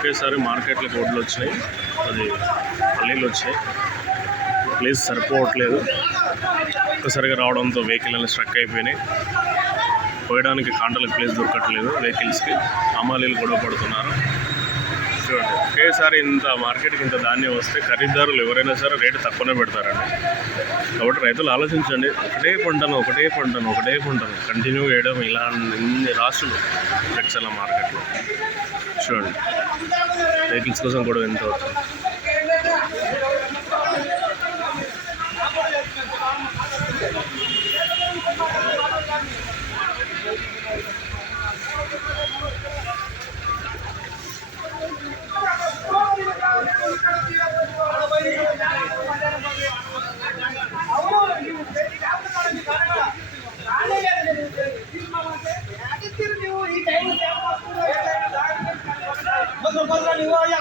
ఒకేసారి మార్కెట్లకు ఒడ్లు వచ్చినాయి. అది పల్లీలు వచ్చాయి. ప్లేస్ సరిపోవట్లేదు. ఒక్కసారిగా రావడంతో వెహికల్ అన్ని స్ట్రక్ అయిపోయినాయి. పోయడానికి కాంటలకు ప్లేస్ దొరకట్లేదు వెహికల్స్కి. అమాలీలు గొడవ పడుతున్నారు. ఒకేసారి ఇంత మార్కెట్కి ఇంత ధాన్యం వస్తే ఖరీదారులు ఎవరైనా సరే రేటు తక్కువనే పెడతారండి. కాబట్టి రైతులు ఆలోచించండి. ఒకటే పంటను ఒకటే పంటను ఒకటే పంటను కంటిన్యూ చేయడం ఇలా ఇన్ని రాసులు రెడ్సల మార్కెట్లో. చూడండి. వెహికల్స్ కోసం కూడా ఎంత అవుతుంది? પંદર પંદર ની હોય